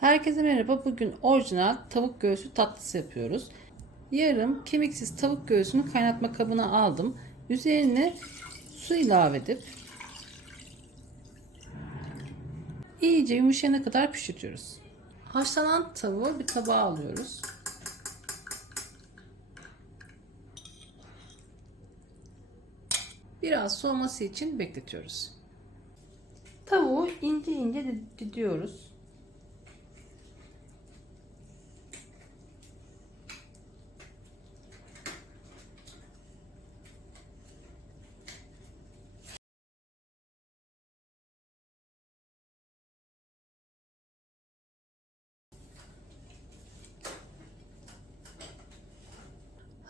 Herkese merhaba. Bugün orijinal tavuk göğsü tatlısı yapıyoruz. Yarım kemiksiz tavuk göğsünü kaynatma kabına aldım. Üzerine su ilave edip iyice yumuşayana kadar pişiriyoruz. Haşlanan tavuğu bir tabağa alıyoruz. Biraz soğuması için bekletiyoruz. Tavuğu ince ince didiyoruz.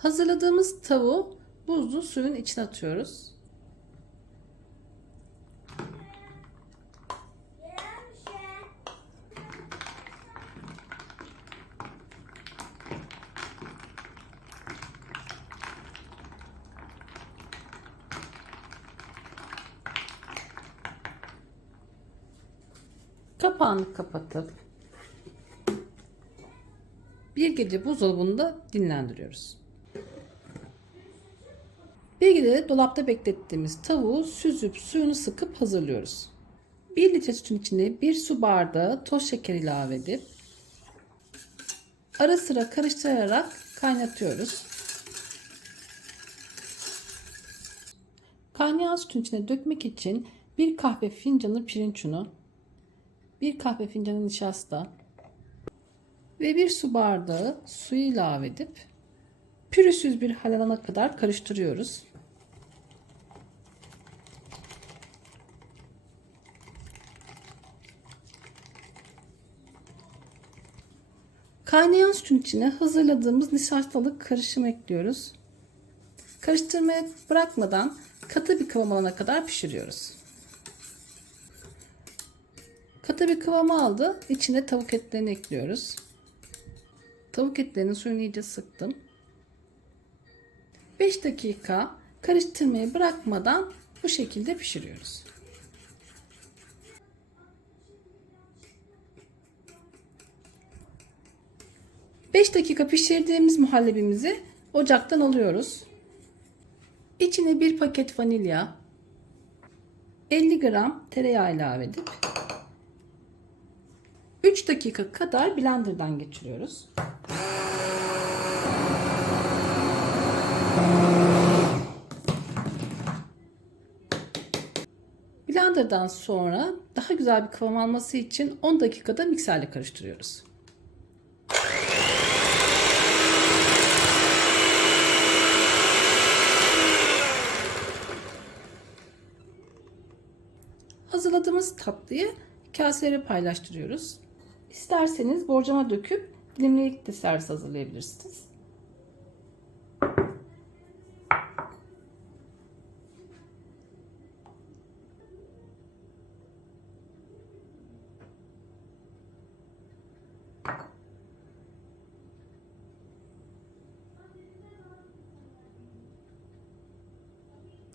Hazırladığımız tavuğu buzlu suyun içine atıyoruz. Kapağını kapatıp bir gece buzdolabında dinlendiriyoruz. Bir gece de dolapta beklettiğimiz tavuğu süzüp suyunu sıkıp hazırlıyoruz. 1 litre sütün içine 1 su bardağı toz şeker ilave edip ara sıra karıştırarak kaynatıyoruz. Kaynayan sütün içine dökmek için 1 kahve fincanı pirinç unu, 1 kahve fincanı nişasta ve 1 su bardağı suyu ilave edip pürüzsüz bir hal alana kadar karıştırıyoruz. Kaynayan sütün içine hazırladığımız nişastalı karışım ekliyoruz. Karıştırmaya bırakmadan katı bir kıvam alana kadar pişiriyoruz. Katı bir kıvam aldı. İçine tavuk etlerini ekliyoruz. Tavuk etlerinin suyunu iyice sıktım. 5 dakika karıştırmayı bırakmadan bu şekilde pişiriyoruz. Beş dakika pişirdiğimiz muhallebimizi ocaktan alıyoruz. İçine bir paket vanilya, 50 gram tereyağı ilave edip 3 dakika kadar blenderdan geçiriyoruz. Blenderdan sonra daha güzel bir kıvam alması için 10 dakikada mikserle karıştırıyoruz. Hazırladığımız tatlıyı kaselere paylaştırıyoruz. İsterseniz borcama döküp dilimleyip de servis hazırlayabilirsiniz.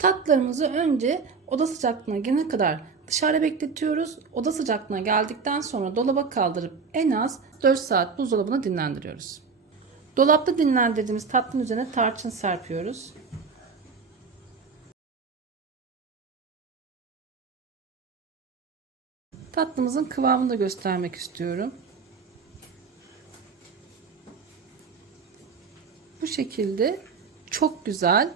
Tatlarımızı önce oda sıcaklığına gelene kadar dışarıda bekletiyoruz. Oda sıcaklığına geldikten sonra dolaba kaldırıp en az 4 saat buzdolabına dinlendiriyoruz. Dolapta dinlendirdiğimiz tatlının üzerine tarçın serpiyoruz. Tatlımızın kıvamını da göstermek istiyorum. Bu şekilde çok güzel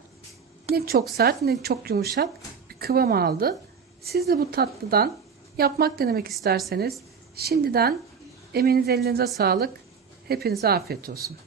ne çok sert ne çok yumuşak bir kıvam aldı. Siz de bu tatlıdan yapmak denemek isterseniz şimdiden emeğiniz elinize sağlık. Hepinize afiyet olsun.